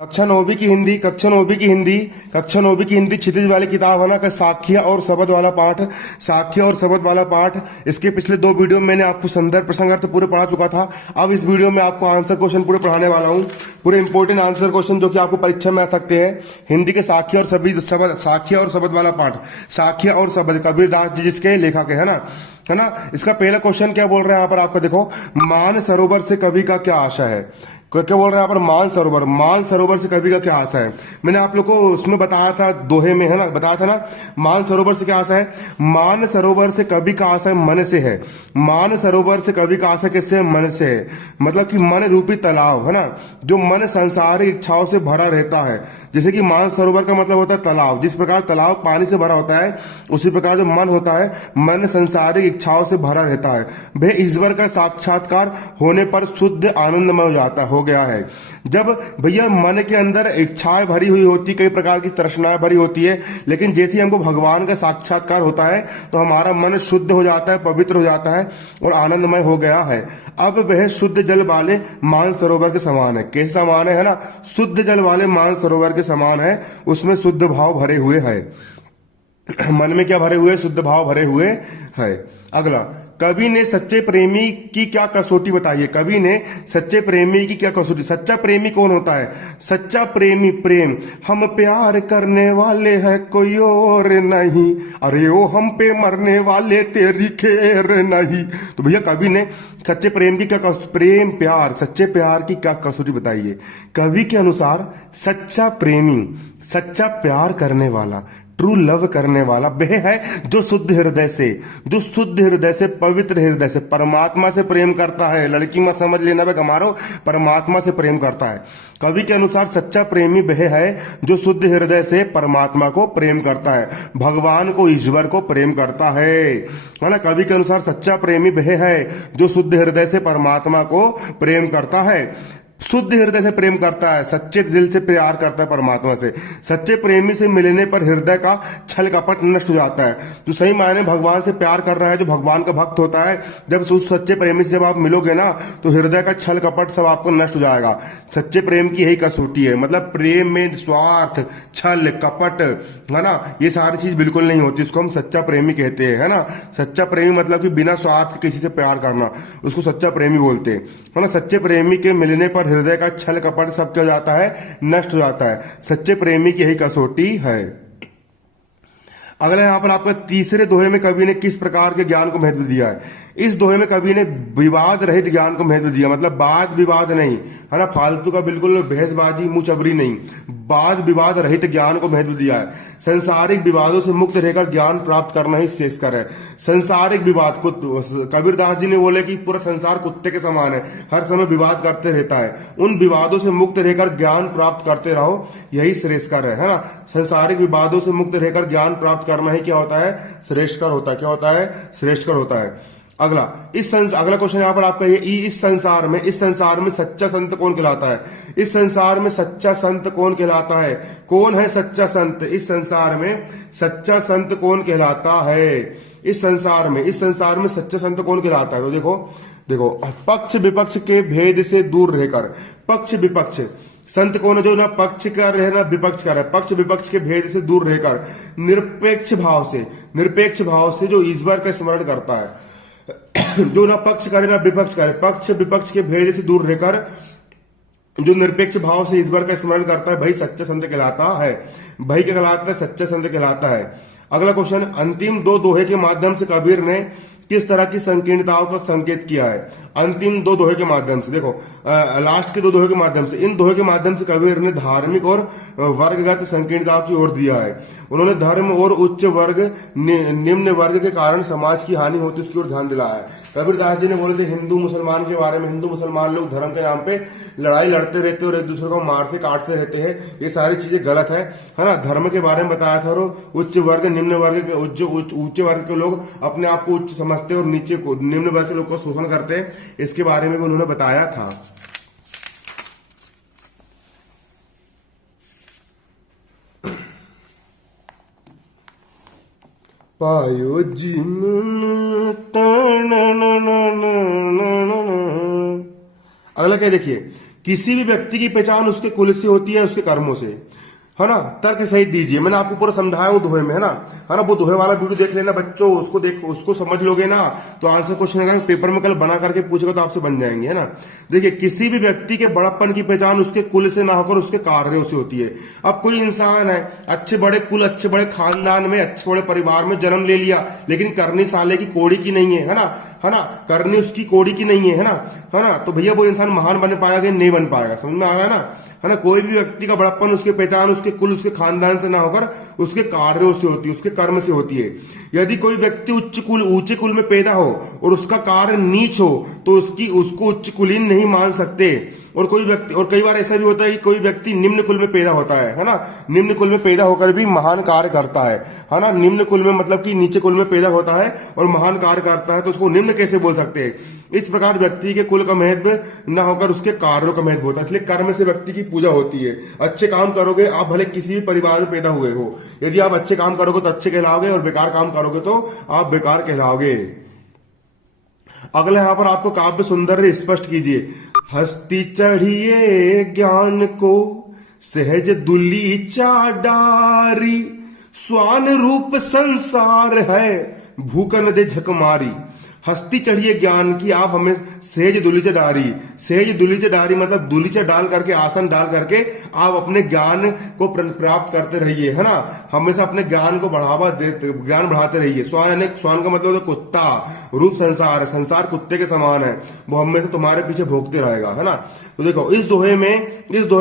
कक्षा 9वीं की हिंदी क्षितिज वाली किताब है ना का साख्य और शब्द वाला पाठ। इसके पिछले 2 वीडियो में मैंने आपको संदर्भ प्रसंगार्थ पूरे पढ़ा चुका था। अब इस वीडियो में आपको आंसर क्वेश्चन पूरे पढ़ाने वाला हूँ, पूरे इंपॉर्टेंट आंसर क्वेश्चन जो कि आपको परीक्षा में आ सकते हैं। हिंदी के साख्य और शब्द वाला पाठ, साख्य और शब्द, कबीरदास जी जिसके लेखक है ना। इसका पहला क्वेश्चन क्या बोल रहे हैं यहाँ पर आपका देखो, मान सरोवर से कवि का क्या आशा है। क्या बोल रहे हैं यहाँ पर, मान सरोवर से कवि का क्या आशा है। मैंने आप लोग को उसमें बताया था, दोहे में है ना, बताया था ना, मान सरोवर से क्या आशा है। मान सरोवर से कवि का आशा मन से है। मान सरोवर से कवि का आशा किससे है, मन से है। मतलब कि मन रूपी तालाब है ना, जो मन संसारिक इच्छाओं से भरा रहता है। जैसे कि मान सरोवर का मतलब होता है तालाब, जिस प्रकार तालाब पानी से भरा होता है, उसी प्रकार जो मन होता है, मन संसारिक इच्छाओं से भरा रहता है। वह ईश्वर का साक्षात्कार होने पर शुद्ध आनंदमय हो गया है। जब भैया मन के अंदर इच्छाएं भरी हुई होती, कई प्रकार की तृष्णाएं भरी होती है, लेकिन जैसे ही हमको भगवान का साक्षात्कार होता है तो हमारा मन शुद्ध हो जाता है, पवित्र हो जाता है और आनंदमय हो गया है। अब वह शुद्ध जल वाले मान सरोवर के समान है। कैसे समान है ना, शुद्ध जल वाले मान सरोवर के समान है। उसमें शुद्ध भाव भरे हुए है। मन में क्या भरे हुए, शुद्ध भाव भरे हुए है। अगला, कवि ने सच्चे प्रेमी की क्या कसौटी बताई है। कवि ने सच्चे प्रेमी की क्या कसौटी। सच्चा प्रेमी कौन होता है, सच्चा प्रेमी, प्रेम हम प्यार करने वाले हैं कोई और नहीं, अरे ओ हम पे मरने वाले तेरी खैर नहीं। तो भैया कवि ने सच्चे प्रेम की क्या प्रेम प्यार, सच्चे प्यार की क्या कसौटी बताई है। कवि के अनुसार सच्चा प्रेमी, सच्चा प्यार करने वाला, ट्रू लव करने वाला वह है जो शुद्ध हृदय से, पवित्र हृदय से परमात्मा से प्रेम करता है। लड़की में समझ लेना भाई, हमारो परमात्मा से प्रेम करता है। कवि के अनुसार सच्चा प्रेमी वह है जो शुद्ध हृदय से परमात्मा को प्रेम करता है, भगवान को, ईश्वर को प्रेम करता है ना। कवि के अनुसार सच्चा प्रेमी वह है जो शुद्ध हृदय से परमात्मा को प्रेम करता है, शुद्ध हृदय से प्रेम करता है, सच्चे दिल से प्यार करता है परमात्मा से। सच्चे प्रेमी से मिलने पर हृदय का छल कपट नष्ट हो जाता है। जो सही मायने भगवान से प्यार कर रहा है, जो भगवान का भक्त होता है, जब उस सच्चे प्रेमी से जब आप मिलोगे ना तो हृदय का छल कपट सब आपको नष्ट हो जाएगा। सच्चे प्रेम की यही कसौटी है। मतलब प्रेम में स्वार्थ, छल कपट है ना, ये सारी चीज बिल्कुल नहीं होती। उसको हम सच्चा प्रेमी कहते हैं, है ना। सच्चा प्रेमी मतलब कि बिना स्वार्थ किसी से प्यार करना, उसको सच्चा प्रेमी बोलते हैं, है ना। सच्चे प्रेमी के मिलने पर हृदय का छल कपट सब क्या हो जाता है, नष्ट हो जाता है। सच्चे प्रेमी की यही कसौटी है। अगला यहां पर आपका तीसरे दोहे में कवि ने किस प्रकार के ज्ञान को महत्व दिया है। इस दोहे में कवि ने विवाद रहित ज्ञान को महत्व दिया। मतलब वाद विवाद नहीं, है ना, फालतू का बिल्कुल बहसबाजी मुंहचबरी नहीं, वाद विवाद रहित ज्ञान को महत्व दिया है। संसारिक विवादों से मुक्त रहकर ज्ञान प्राप्त करना ही श्रेष्ठकर है। संसारिक विवाद को कबीरदास जी ने बोले कि पूरा संसार कुत्ते के समान है, हर समय विवाद करते रहता है। उन विवादों से मुक्त रहकर ज्ञान प्राप्त करते रहो, यही श्रेष्ठकर है ना। संसारिक विवादों से मुक्त रहकर ज्ञान प्राप्त करना ही क्या होता है, श्रेष्ठकर होता है। क्या होता है, श्रेष्ठकर होता है। अगला क्वेश्चन यहाँ पर आपका ये, इस संसार में सच्चा संत कौन कहलाता है। इस संसार में सच्चा संत कौन कहलाता है, कौन है सच्चा संत। इस संसार में सच्चा संत कौन कहलाता है। इस संसार में सच्चा संत कौन कहलाता है। तो देखो पक्ष विपक्ष के भेद से दूर रहकर, पक्ष विपक्ष संत कौन है, जो ना पक्ष कर रहे ना विपक्ष कर रहे, पक्ष विपक्ष के भेद से दूर रहकर निरपेक्ष भाव से जो ईश्वर का स्मरण करता है, जो ना पक्ष करे ना विपक्ष करे, पक्ष विपक्ष के भेद से दूर रहकर जो निरपेक्ष भाव से ईश्वर का स्मरण करता है, भाई सच्चा संत कहलाता है। भाई क्या कहलाता है, सच्चा संत कहलाता है। अगला क्वेश्चन, अंतिम 2 दोहे के माध्यम से कबीर ने किस तरह की संकीर्णताओं का संकेत किया है। अंतिम 2 दोहे के माध्यम से, देखो लास्ट के 2 दोहे के माध्यम से, इन दोहे के माध्यम से कबीर ने धार्मिक और वर्गगत संकीर्णताओं की ओर दिया है। उन्होंने धर्म और उच्च वर्ग निम्न वर्ग के कारण समाज की हानि होती उसकी ओर ध्यान दिलाया है। कबीरदास जी ने बोले थे हिंदू मुसलमान के बारे में, हिंदू मुसलमान लोग धर्म के नाम पे लड़ाई लड़ते रहते और एक दूसरे को मारते काटते रहते हैं, ये सारी चीजें गलत है ना। धर्म के बारे में बताया था। और उच्च वर्ग निम्न वर्ग के, उच्च वर्ग के लोग अपने आप को उच्च समझते और नीचे को, निम्न वर्ग के लोग को शोषण करते हैं, इसके बारे में भी उन्होंने बताया था। पायो जिम अगला क्या देखिए, किसी भी व्यक्ति की पहचान उसके कुल से होती है, उसके कर्मों से, है ना। तर्क सही दीजिए। मैंने आपको पूरा समझाया हूं दोहे में, है ना। वो दोहे वाला वीडियो देख लेना बच्चों, उसको समझ लोगे ना तो आंसर क्वेश्चन अगर पेपर में कल बना करके पूछेगा तो आपसे बन जाएंगे, है ना। देखिए, किसी भी व्यक्ति के बड़प्पन की पहचान उसके कुल से ना होकर उसके कार्यों से होती है। अब कोई इंसान है, अच्छे बड़े कुल, अच्छे बड़े खानदान में, अच्छे बड़े परिवार में जन्म ले लिया, लेकिन करनी साले की कोड़ी की नहीं है ना, करनी उसकी कोड़ी की नहीं है ना, तो भैया वो इंसान महान बन पाएगा कि नहीं बन पाएगा, समझ में आ रहा है ना। कोई भी व्यक्ति का बड़प्पन उसकी पहचान उसके कुल, उसके खानदान से ना होकर उसके कार्यों से होती है, उसके कर्म से होती है। यदि कोई व्यक्ति ऊंचे कुल में पैदा हो और उसका कार्य नीच हो तो उसको उच्च कुलीन नहीं मान सकते। और कई बार ऐसा भी होता है कि कोई व्यक्ति निम्न कुल में पैदा होता है ना, निम्न कुल में पैदा होकर भी महान कार्य करता है ना। निम्न कुल में मतलब कि नीचे कुल में पैदा होता है और महान कार्य करता है, तो उसको निम्न कैसे बोल सकते हैं। इस प्रकार व्यक्ति के कुल का महत्व न होकर उसके कार्यों का महत्व होता है। इसलिए कर्म से व्यक्ति की पूजा होती है। अच्छे काम करोगे, आप भले किसी भी परिवार में पैदा हुए हो, यदि आप अच्छे काम करोगे तो अच्छे कहलाओगे और बेकार काम करोगे तो आप बेकार कहलाओगे। अगला यहां पर आपको काव्य सुंदर स्पष्ट कीजिए। हस्ती चढ़िए ज्ञान को सहज दुलीचा डारी, स्वान रूप संसार है भूकन दे झकमारी। हस्ती चढ़िए ज्ञान की आप हमें सहज दुलीचा डारी, सहज दुलीचा डारी मतलब दुलीचा डाल करके, आसन डाल करके आप अपने ज्ञान को प्राप्त करते रहिए, है ना। हमेशा अपने ज्ञान को ज्ञान बढ़ाते रहिए। स्वान का मतलब कुत्ता, रूप संसार, संसार कुत्ते के समान है, वो हमेशा तुम्हारे पीछे भोगते रहेगा, है ना। तो देखो, इस दोहे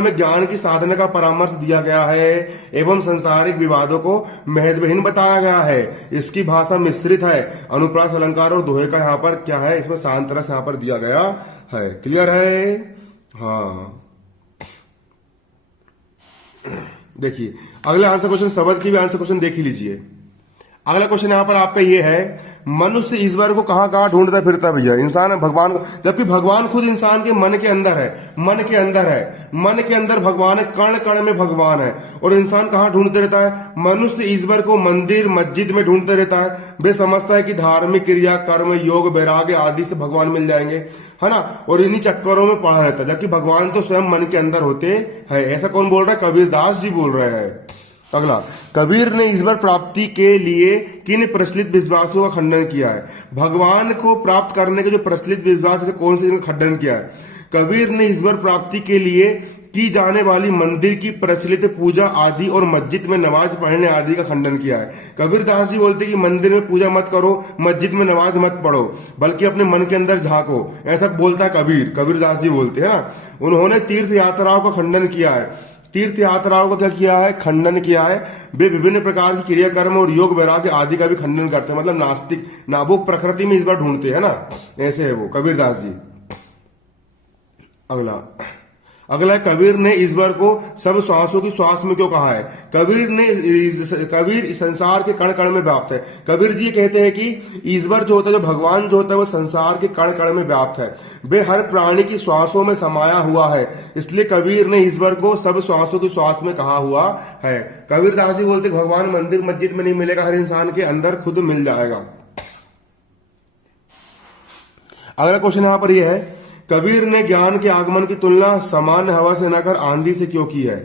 में ज्ञान की साधना का परामर्श दिया गया है एवं संसारिक विवादों को महत्वहीन बताया गया है। इसकी भाषा मिश्रित है, अनुप्रास अलंकार और दोहे का यहाँ पर क्या है, इसमें शांत रस यहाँ पर दिया गया है। क्लियर है? हाँ, देखिए अगला आंसर क्वेश्चन, शब्द की भी आंसर क्वेश्चन देख ही लीजिए। अगला क्वेश्चन यहाँ पर आपका ये है, मनुष्य ईश्वर को कहाँ ढूंढता फिरता भैया। इंसान भगवान को, जबकि भगवान खुद इंसान के मन के अंदर है, मन के अंदर भगवान है, कण कण में भगवान है। और इंसान कहाँ ढूंढते रहता है? मनुष्य ईश्वर को मंदिर मस्जिद में ढूंढते रहता है। वे समझता है कि धार्मिक क्रिया, कर्म, योग, वैराग्य आदि से भगवान मिल जाएंगे, है ना। और इन्हीं चक्करों में पड़ा रहता है, जबकि भगवान तो स्वयं मन के अंदर होते हैं। ऐसा कौन बोल रहा है? कबीरदास जी बोल रहे हैं। अगला, कबीर ने ईश्वर प्राप्ति के लिए किन प्रचलित विश्वासों का खंडन किया है? भगवान को प्राप्त करने के जो प्रचलित विश्वास है, कौन से इनका खंडन किया है? कबीर ने ईश्वर प्राप्ति के लिए की जाने वाली मंदिर की प्रचलित पूजा आदि और मस्जिद में नमाज पढ़ने आदि का खंडन किया है। कबीरदास जी बोलते कि मंदिर में पूजा मत करो, मस्जिद में नमाज मत पढ़ो, बल्कि अपने मन के अंदर झांको, ऐसा बोलता है कबीरदास जी बोलते हैं ना। उन्होंने तीर्थ यात्राओं का खंडन किया है। तीर्थ यात्राओं का क्या किया है? खंडन किया है। वे विभिन्न प्रकार की क्रियाकर्म और योग वैराग्य आदि का भी खंडन करते हैं। मतलब नास्तिक ना, वो प्रकृति में ईश्वर ढूंढते हैं ना, ऐसे है वो कबीरदास जी। अगला कबीर ने ईश्वर को सब श्वासों की श्वास में क्यों कहा है? कबीर संसार के कण कण में व्याप्त है। कबीर जी कहते हैं कि ईश्वर जो होता है, जो भगवान जो होता है, वो संसार के कण कण में व्याप्त है। वे हर प्राणी की श्वासों में समाया हुआ है, इसलिए कबीर ने ईश्वर को सब श्वासों की श्वास में कहा हुआ है। कबीरदास जी बोलते भगवान मंदिर मस्जिद में नहीं मिलेगा, हर इंसान के अंदर खुद मिल जाएगा। अगला क्वेश्चन यहां पर यह है, कबीर ने ज्ञान के आगमन की तुलना सामान्य हवा से न कर आंधी से क्यों की है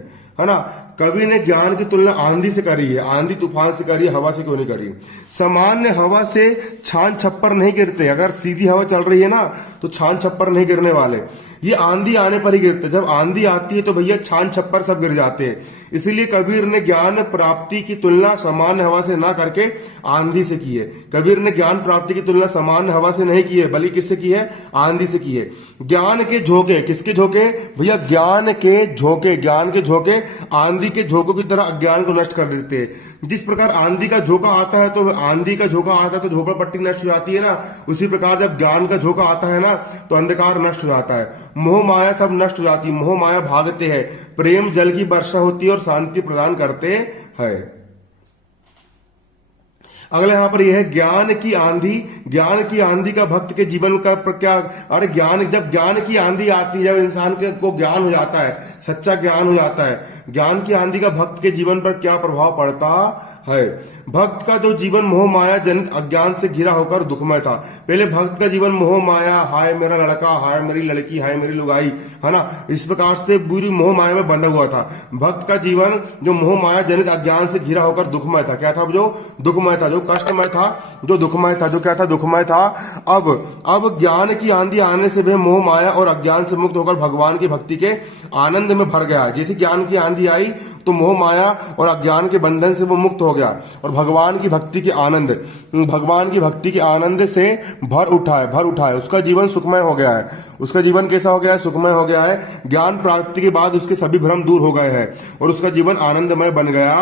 ना। कबीर ने ज्ञान की तुलना आंधी से करी है, आंधी तूफान से करी है, हवा से क्यों नहीं करी? सामान्य हवा से छान छप्पर नहीं गिरते। अगर सीधी हवा चल रही है ना तो छान छप्पर नहीं गिरने वाले, ये आंधी आने पर ही गिरते। जब आंधी आती है तो भैया छान छप्पर सब गिर जाते हैं। इसीलिए कबीर ने ज्ञान प्राप्ति की तुलना सामान्य हवा से ना करके आंधी से की है। कबीर ने ज्ञान प्राप्ति की तुलना सामान्य हवा से नहीं की है, बल्कि किससे की है? आंधी से की है। ज्ञान के झोंके, किसके झोंके भैया? ज्ञान के झोंके आंधी के झोंकों की तरह अज्ञान को नष्ट कर देते हैं। जिस प्रकार आंधी का झोंका आता है तो झोपड़पट्टी नष्ट हो जाती है ना, उसी प्रकार जब ज्ञान का झोंका आता है ना तो अंधकार नष्ट हो जाता है, मोह माया सब नष्ट हो जाती है, मोह माया भागते हैं, प्रेम जल की वर्षा होती है और शांति प्रदान करते हैं। अगला यहां पर यह है, ज्ञान की आंधी का भक्त के जीवन का क्या? अरे जब ज्ञान की आंधी आती है, जब इंसान को ज्ञान हो जाता है, सच्चा ज्ञान हो जाता है, ज्ञान की आंधी का भक्त के जीवन पर क्या प्रभाव पड़ता है। भक्त का जो जीवन मोह माया जनित अज्ञान से घिरा होकर दुखमय था। पहले भक्त का जीवन मोह माया, हाय मेरा लड़का, हाय मेरी लड़की, हाय मेरी लुगाई, है ना, इस प्रकार से बुरी मोह माया में बंधा हुआ था। भक्त का जीवन जो मोह माया जनित अज्ञान से घिरा होकर दुखमय था। क्या था? जो दुखमय था, जो कष्टमय था, जो दुखमय था, जो क्या था? दुखमय था। अब ज्ञान की आंधी आने से वह मोह माया और अज्ञान से मुक्त होकर भगवान की भक्ति के आनंद में भर गया। जैसे ज्ञान की आंधी आई तो मोह माया और अज्ञान के बंधन से वो मुक्त हो गया और भगवान की भक्ति के आनंद से भर उठा है। उसका जीवन सुखमय हो गया है। उसका जीवन कैसा हो गया है? सुखमय हो गया है। ज्ञान प्राप्ति के बाद उसके सभी भ्रम दूर हो गए हैं और उसका जीवन आनंदमय बन गया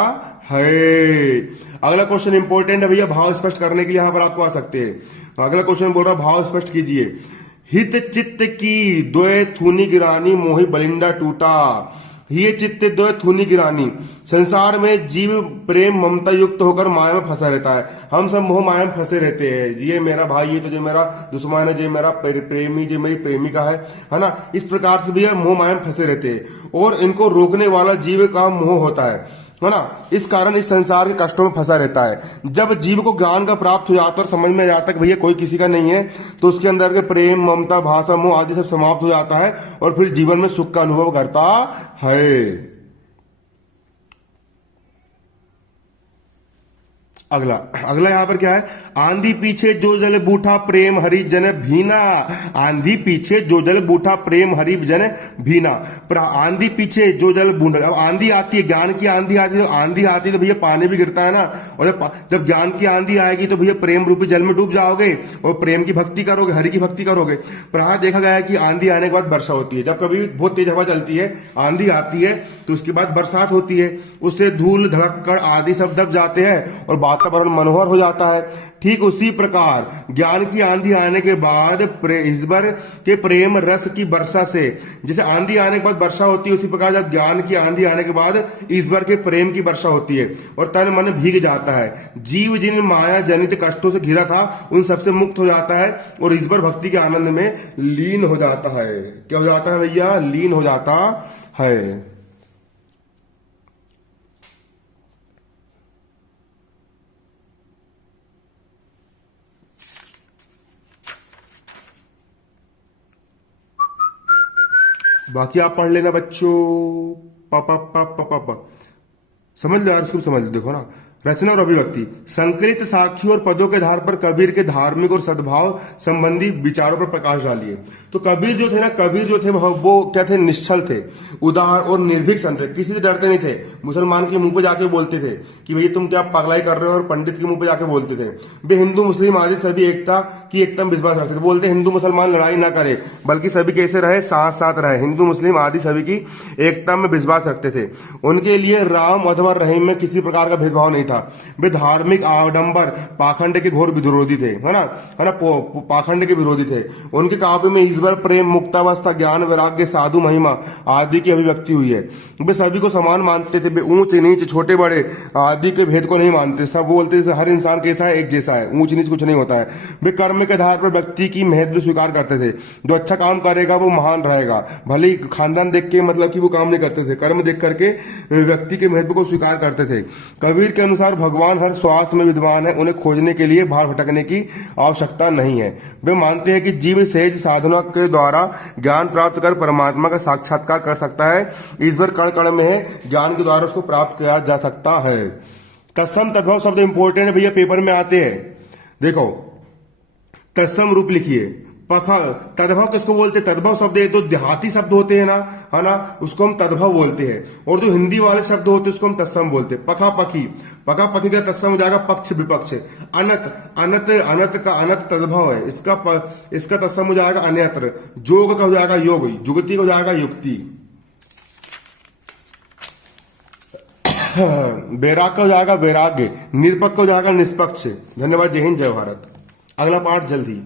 है। अगला क्वेश्चन इंपॉर्टेंट है भैया, भाव स्पष्ट करने के लिए यहां पर आपको आ सकते हैं। अगला क्वेश्चन बोल रहा है भाव स्पष्ट कीजिए। हित चित्त की द्वय थूनी गिरानी, मोहि बलिंडा टूटा। ये चित्त द्वय थूनी गिरानी। संसार में जीव प्रेम ममता युक्त होकर माया में फंसा रहता है। हम सब मोह माया में फंसे रहते हैं। ये मेरा भाई है तो जो मेरा दुश्मन है, जो मेरा प्रेमी, जो मेरी प्रेमिका है ना, इस प्रकार से भी मोह माया में फंसे रहते हैं और इनको रोकने वाला जीव का मोह होता है ना। इस कारण इस संसार के कष्टों में फंसा रहता है। जब जीव को ज्ञान का प्राप्त हो जाता है, समझ में आ जाता है कि भैया कोई किसी का नहीं है, तो उसके अंदर के प्रेम ममता भाषा मोह आदि सब समाप्त हो जाता है और फिर जीवन में सुख का अनुभव करता है। अगला यहां पर क्या है? आंधी पीछे जो जल बूठा प्रेम हरि जन भीना। आंधी पीछे जो जल बूठा प्रेम हरि जन भीना। आंधी पीछे जो जल बूढ़ा। अब आंधी आती है, ज्ञान की आंधी आती है, तो आंधी आती है तो भैया पानी भी गिरता है ना। और जब ज्ञान की आंधी आएगी तो भैया प्रेम रूपी जल में डूब जाओगे और प्रेम की भक्ति करोगे, हरि की भक्ति करोगे। पर देखा गया है कि आंधी आने के बाद वर्षा होती है। जब कभी बहुत तेज हवा चलती है, आंधी आती है, तो उसके बाद बरसात होती है। उससे धूल धड़क्कड़ आदि सब दब जाते हैं और वातावरण मनोहर हो जाता है। ठीक उसी प्रकार ज्ञान की आंधी आने के बाद ईश्वर के प्रेम रस की वर्षा से, जैसे आंधी आने के बाद वर्षा होती है, उसी प्रकार जब ज्ञान की आंधी आने के बाद ईश्वर के प्रेम की वर्षा होती है और तन मन भीग जाता है। जीव जिन माया जनित कष्टों से घिरा था उन सबसे मुक्त हो जाता है और ईश्वर भक्ति के आनंद में लीन हो जाता है। क्या हो जाता है भैया? लीन हो जाता है। बाकी आप पढ़ लेना बच्चों। पापा पापा पापा समझ लो यार, इसको समझ लो। देखो ना, रचना और अभिव्यक्ति। संकलित साखी और पदों के आधार पर कबीर के धार्मिक और सद्भाव संबंधी विचारों पर प्रकाश डालिए। तो कबीर जो थे ना, कबीर जो थे वो क्या थे? निश्चल थे, उदार और निर्भीक संत थे। किसी से डरते नहीं थे। मुसलमान के मुंह पे जाके बोलते थे कि भैया तुम क्या पगलाई कर रहे हो, और पंडित के मुंह पे जाके बोलते थे। वे हिंदू मुस्लिम आदि सभी एकता की एकदम विश्वास रखते थे। बोलते हिंदू मुसलमान लड़ाई ना करे, बल्कि सभी कैसे रहे? साथ साथ रहे। हिंदू मुस्लिम आदि सभी की एकता में विश्वास रखते थे। उनके लिए राम अथवा रहीम में किसी प्रकार का भेदभाव नहीं था। वे धार्मिक आडंबर पाखंड के घोर विरोधी थे, है ना, पाखंड के विरोधी थे। उनके काव्य में ईश्वर प्रेम मुक्तावस्था ज्ञान वैराग्य साधु महिमा आदि की अभिव्यक्ति हुई है। वे सभी को समान मानते थे। वे ऊंच नीच छोटे बड़े आदि के भेद को नहीं मानते। सब बोलते थे हर इंसान कैसा है? एक जैसा है, ऊंच नीच कुछ नहीं होता है। वे कर्म के आधार पर व्यक्ति की महत्व स्वीकार करते थे। जो अच्छा काम करेगा वो महान रहेगा। भले ही खानदान देख के मतलब कि वो काम नहीं करते थे, कर्म देख करके व्यक्ति के महत्व को स्वीकार करते थे। कबीर के अनुसार भगवान हर श्वास में विद्वान है। उन्हें खोजने के लिए बाहर भटकने की आवश्यकता नहीं है। वे मानते हैं कि जीव सहज साधना के द्वारा ज्ञान प्राप्त कर परमात्मा का साक्षात्कार कर सकता है। ईश्वर कण कण में है, ज्ञान के द्वारा उसको प्राप्त किया जा सकता है। तत्सम तद्भव शब्द इंपॉर्टेंट है भैया, पेपर में आते हैं। देखो, तत्सम रूप लिखिए। पखा तद्भव किसको बोलते हैं? तद्भव शब्द एक दो देहाती शब्द होते हैं ना, है ना, उसको हम तद्भव बोलते हैं। और जो हिंदी वाले शब्द होते हैं उसको हम तत्सम बोलते हैं। पखा पखी, पखा पखी का तत्सम हो जाएगा पक्ष विपक्ष। अनत, अनत अनत का अनत तद्भव है, इसका तत्सम हो जाएगा अन्यत्र। जोग का हो जाएगा योग, जुगति का हो जाएगा युक्ति। वैराग का हो जाएगा वैराग्य, निरपक्ष हो जाएगा निष्पक्ष। धन्यवाद, जय हिंद, जय भारत। अगला पाठ जल्द ही।